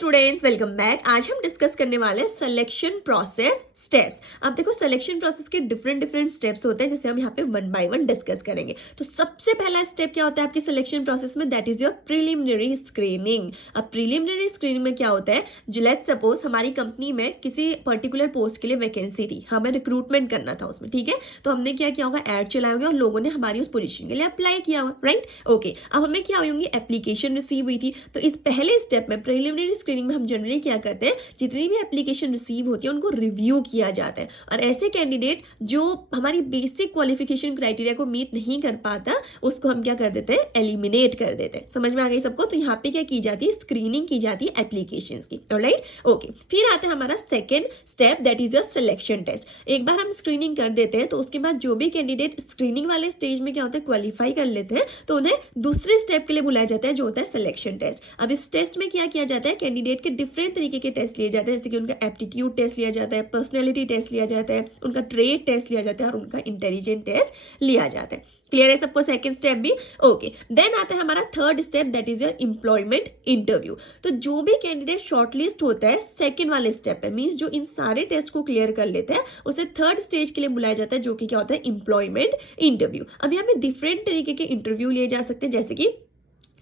Students, welcome back. आज हम discuss करने वाले हैं सिलेक्शन प्रोसेस स्टेप्स। अब देखो, सिलेक्शन प्रोसेस के डिफरेंट स्टेप्स होते हैं जिसे हम यहाँ पे वन बाय वन डिस्कस करेंगे। तो सबसे पहला स्टेप क्या होता है आपके सिलेक्शन प्रोसेस में? That is your preliminary screening. अब प्रिलिमिनरी स्क्रीनिंग में क्या होता है, लेट्स सपोज हमारी कंपनी में किसी पर्टिकुलर पोस्ट के लिए वैकेंसी थी, हमें रिक्रूटमेंट करना था उसमें, ठीक है। तो हमने क्या किया होगा, एड चलाया होगा और लोगों ने हमारी उस पोजीशन के लिए अप्लाई किया होगा, राइट। ओके, अब हमें क्या हुई होंगी, एप्लीकेशन रिसीव हुई थी। तो इस पहले स्टेप में प्रिलिमिनरी स्क्रीनिंग में हम जनरली क्या करते हैं, जितनी भी एप्लीकेशन रिसीव होती है उनको रिव्यू किया जाता है और ऐसे कैंडिडेट जो हमारी बेसिक क्वालिफिकेशन क्राइटेरिया को मीट नहीं कर पाता उसको हम क्या कर देते हैं, एलिमिनेट कर देते हैं। समझ में आ गई सबको? तो यहाँ पे क्या की जाती है, स्क्रीनिंग की जाती है एप्लीकेशंस की, ऑलराइट। ओके, फिर आता है हमारा second step, that is your selection test. एक बार हम स्क्रीनिंग कर देते हैं तो उसके बाद जो भी कैंडिडेट स्क्रीनिंग वाले स्टेज में क्या होता है, क्वालिफाई कर लेते हैं तो उन्हें दूसरे स्टेप के लिए बुलाया जाता है जो होता है सिलेक्शन टेस्ट। अब इस टेस्ट में क्या किया जाता है, कैंडिडेट के डिफरेंट तरीके के टेस्ट लिए जाते हैं, जैसे कि उनका एप्टीट्यूड टेस्ट लिया जाता है, पर्सनैलिटी टेस्ट लिया जाता है, उनका ट्रेड टेस्ट लिया जाता है और उनका इंटेलिजेंट टेस्ट लिया जाता है। क्लियर है सबको सेकंड स्टेप भी? ओके, देन आता है हमारा third step, that is your employment interview. तो जो भी कैंडिडेट शॉर्टलिस्ट होता है सेकंड वाले स्टेप पे, मींस जो इन सारे टेस्ट को क्लियर कर लेते हैं उसे थर्ड स्टेज के लिए बुलाया जाता है जो कि क्या होता है, एम्प्लॉयमेंट इंटरव्यू। अब यहाँ पे डिफरेंट तरीके के इंटरव्यू लिए जा सकते हैं, जैसे कि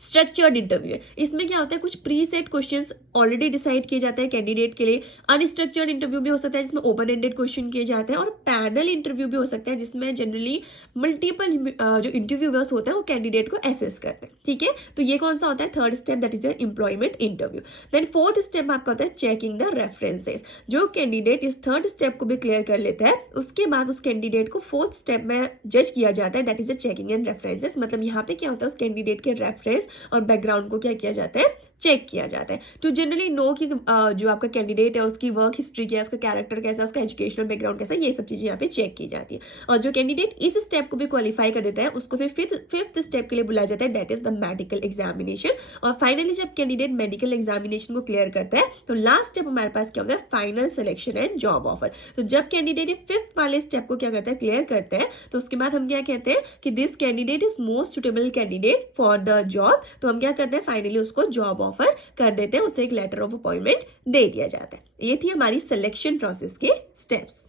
स्ट्रक्चर्ड इंटरव्यू है। इसमें क्या होता है, कुछ pre set questions already decide किए जाते हैं कैंडिडेट के लिए। अनस्ट्रक्चर्ड इंटरव्यू भी हो सकता है जिसमें ओपन एंडेड क्वेश्चन किए जाते हैं और पैनल इंटरव्यू भी हो सकता है जिसमें जनरली मल्टीपल जो इंटरव्यूअर्स होते हैं वो कैंडिडेट को असेस करते हैं, ठीक है। तो ये कौन सा होता है, third step, that is your employment interview. Then fourth step आपका होता है चेकिंग द रेफरेंसेस। जो कैंडिडेट इस थर्ड स्टेप को भी क्लियर कर लेता है उसके बाद उस कैंडिडेट को फोर्थ स्टेप में जज किया जाता है, that is the checking and references. मतलब यहाँ पे क्या होता है, उस कैंडिडेट के रेफरेंस और बैकग्राउंड को क्या किया जाता है, चेक किया जाता है टू जनरली नो कि जो आपका कैंडिडेट है उसकी वर्क हिस्ट्री क्या है, उसका कैरेक्टर कैसा है, उसका एजुकेशनल बैकग्राउंड कैसा है, ये सब चीजें यहाँ पे चेक की जाती है। और जो कैंडिडेट इस स्टेप को भी क्वालिफाई कर देता है उसको फिर फिफ्थ स्टेप के लिए बुलाया जाता है, that is the medical examination. और फाइनली जब कैंडिडेट मेडिकल एग्जामिनेशन को क्लियर करता है तो लास्ट स्टेप हमारे पास क्या होता है, final selection and job offer. तो जब कैंडिडेट फिफ्थ वाले स्टेप को क्या करता है, क्लियर करते हैं, तो उसके बाद हम क्या कहते हैं कि this candidate is most suitable candidate for the job. तो हम क्या करते हैं, फाइनली उसको जॉब ऑफर कर देते हैं, उसे एक लेटर ऑफ अपॉइंटमेंट दे दिया जाता है। ये थी हमारी सिलेक्शन प्रोसेस के स्टेप्स।